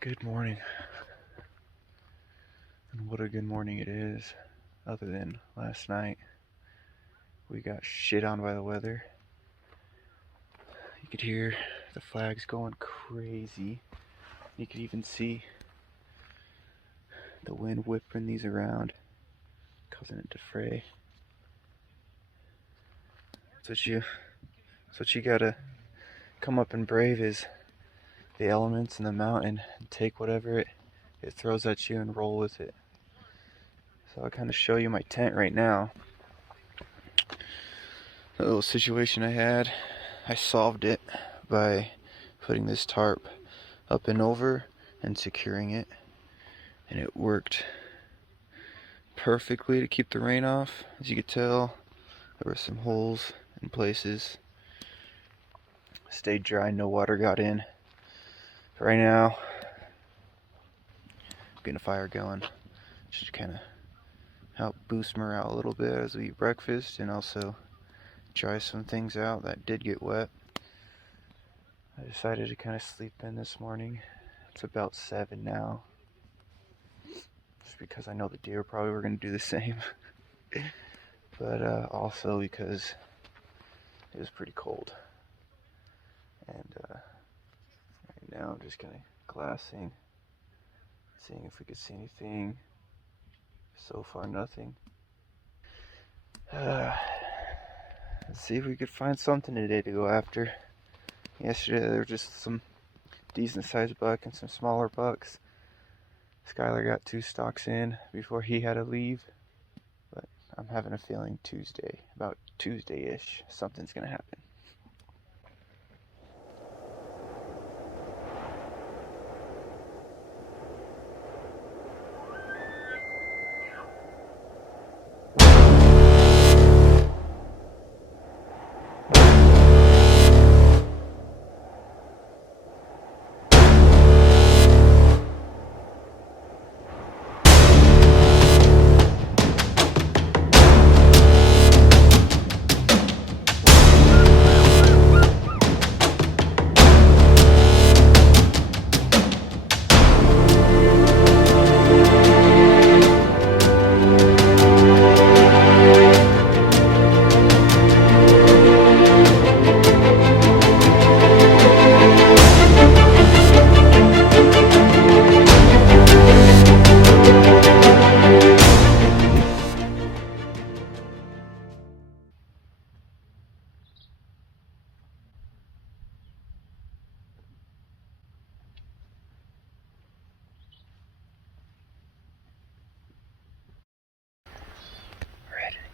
Good morning. And what a good morning it is, other than last night. We got shit on by the weather. You could hear the flags going crazy. You could even see the wind whipping these around, causing it to fray. That's what you gotta come up and brave is the elements in the mountain and take whatever it throws at you and roll with it. So I'll kind of show you my tent right now. A little situation I had, I solved it by putting this tarp up and over and securing it, and it worked perfectly to keep the rain off. As you could tell, there were some holes in places. Stayed dry, no water got in. But right now, I'm getting a fire going, just to kind of help boost morale a little bit as we eat breakfast, and also dry some things out that did get wet. I decided to kind of sleep in this morning. It's about 7 now, just because I know the deer probably were going to do the same. But also because it was pretty cold. And right now I'm just kind of glassing, seeing if we could see anything. So far, nothing. Let's see if we could find something today to go after. Yesterday there were just some decent sized buck and some smaller bucks. Skylar got 2 stalks in before he had to leave. But I'm having a feeling about Tuesday-ish, something's gonna happen.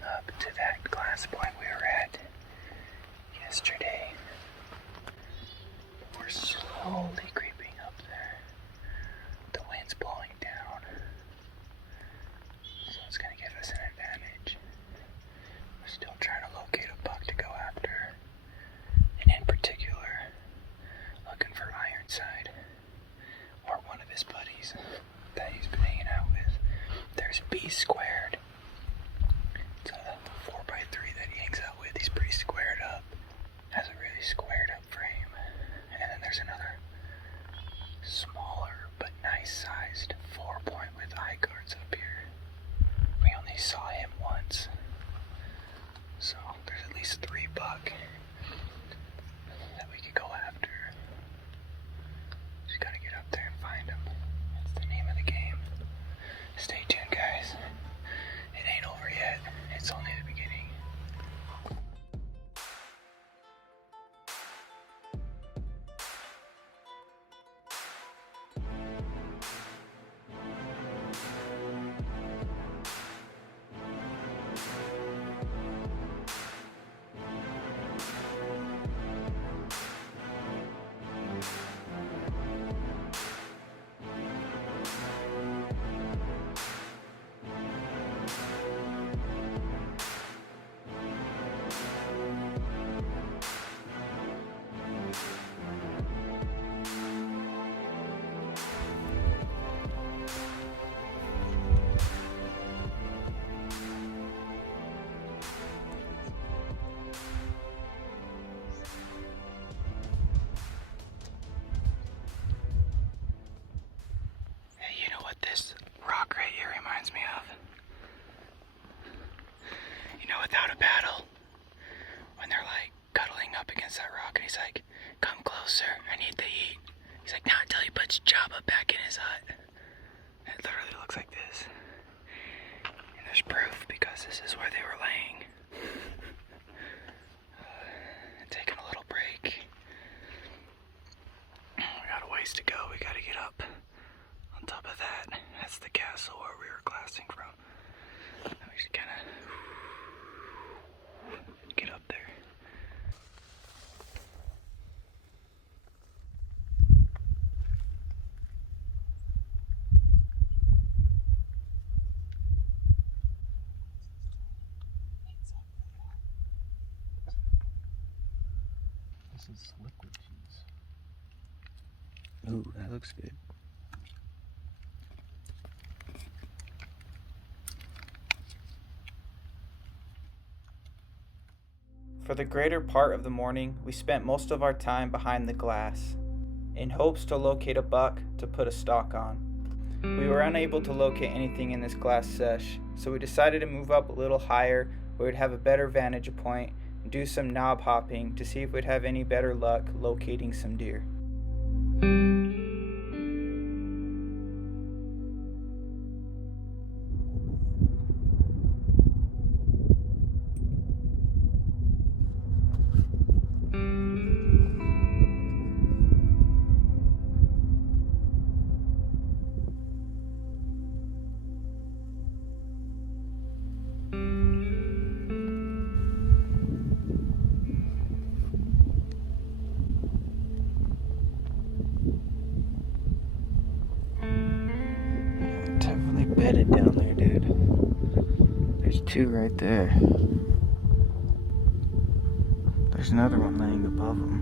Up to that glass point we were at yesterday. We're slowly creeping up there. The wind's blowing down, so it's going to give us an advantage. We're still trying to locate a buck to go after, and in particular, looking for Ironside, or one of his buddies that he's been hanging out with. There's B Squared. It's a 4x3 that he hangs out with. He's pretty squared up. Has a really squared up frame. And then there's another smaller but nice sized 4-point with eye guards up here. We only saw him once. So there's at least 3 buck that we could go after. Just gotta get up there and find him. That's the name of the game. Stay tuned, guys. It ain't over yet. It's only the beginning. There's proof because this is where they were laying. Taking a little break. We got a ways to go. We gotta get up on top of that. That's the castle where we were glassing from. We just kinda get up there. This is liquid cheese. Ooh, that looks good. For the greater part of the morning, we spent most of our time behind the glass, in hopes to locate a buck to put a stalk on. We were unable to locate anything in this glass sesh, so we decided to move up a little higher where we'd have a better vantage point and do some knob hopping to see if we'd have any better luck locating some deer. Definitely bedded down there, dude. There's two right there. There's another one laying above them.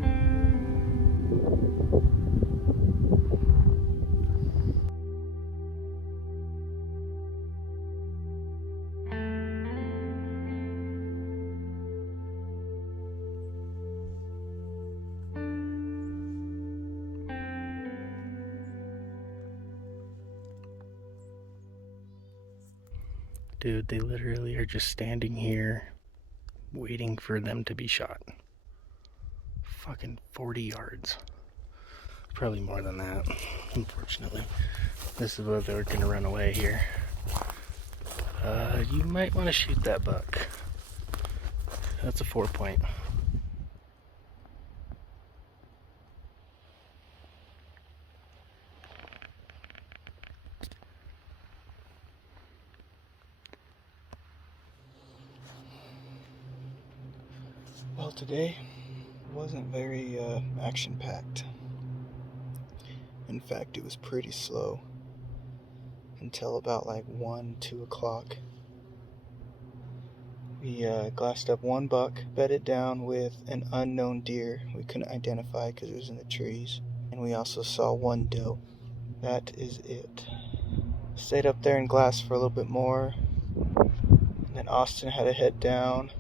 Dude, they literally are just standing here waiting for them to be shot. Fucking 40 yards. Probably more than that, unfortunately. This is where they were gonna run away here. You might want to shoot that buck. That's a 4-point. Well, today wasn't very action-packed. In fact, it was pretty slow until about like 1, 2 o'clock. We glassed up one buck, bedded down with an unknown deer we couldn't identify because it was in the trees, and we also saw one doe. That is it. Stayed up there and glassed for a little bit more, and then Austin had to head down.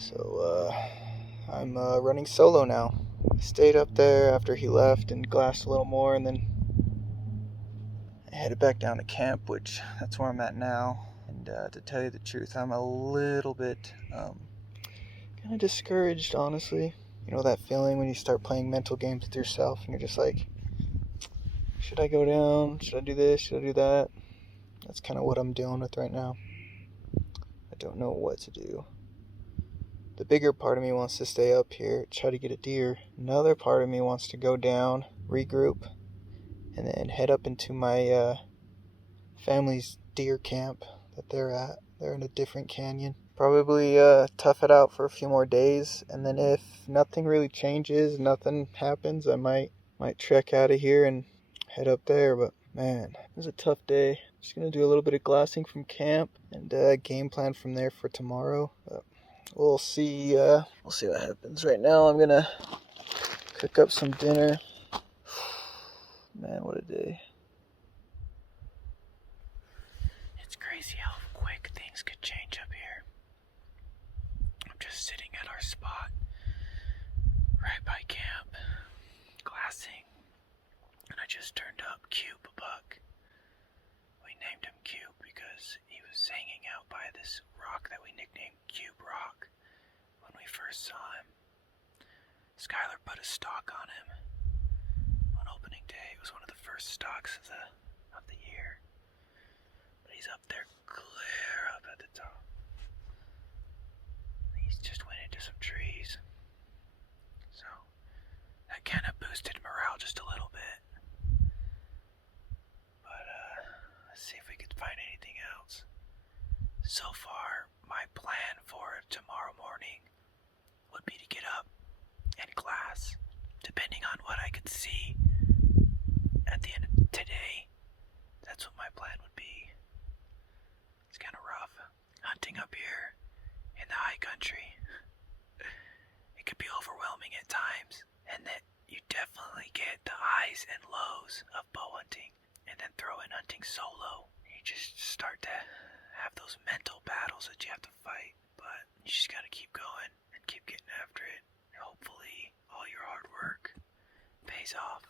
So I'm running solo now. I stayed up there after he left and glassed a little more, and then I headed back down to camp, which that's where I'm at now. And to tell you the truth, I'm a little bit kind of discouraged, honestly. You know that feeling when you start playing mental games with yourself and you're just like, should I go down? Should I do this? Should I do that? That's kind of what I'm dealing with right now. I don't know what to do. The bigger part of me wants to stay up here, try to get a deer. Another part of me wants to go down, regroup, and then head up into my family's deer camp that they're at. They're in a different canyon. Probably tough it out for a few more days, and then if nothing really changes, nothing happens, I might trek out of here and head up there. But man, it was a tough day. Just gonna do a little bit of glassing from camp and game plan from there for tomorrow. We'll see. We'll see what happens. Right now, I'm gonna cook up some dinner. Man, what a day! It's crazy how quick things could change up here. I'm just sitting at our spot, right by camp, glassing, and I just turned up Cube a buck. We named him Cube because he was hanging out by this rock that we nicknamed Cube Rock when we first saw him. Skylar put a stalk on him on opening day. It was one of the first stalks of the year. But he's up there So far, my plan for tomorrow morning would be to get up and glass, depending on what I could see at the end of today. That's what my plan would be. It's kind of rough hunting up here in the high country. It could be overwhelming at times, and that you definitely get the highs and lows of bow hunting, and then throw in hunting solo. You just start to have those mental battles that you have to fight, but you just gotta keep going and keep getting after it. Hopefully all your hard work pays off.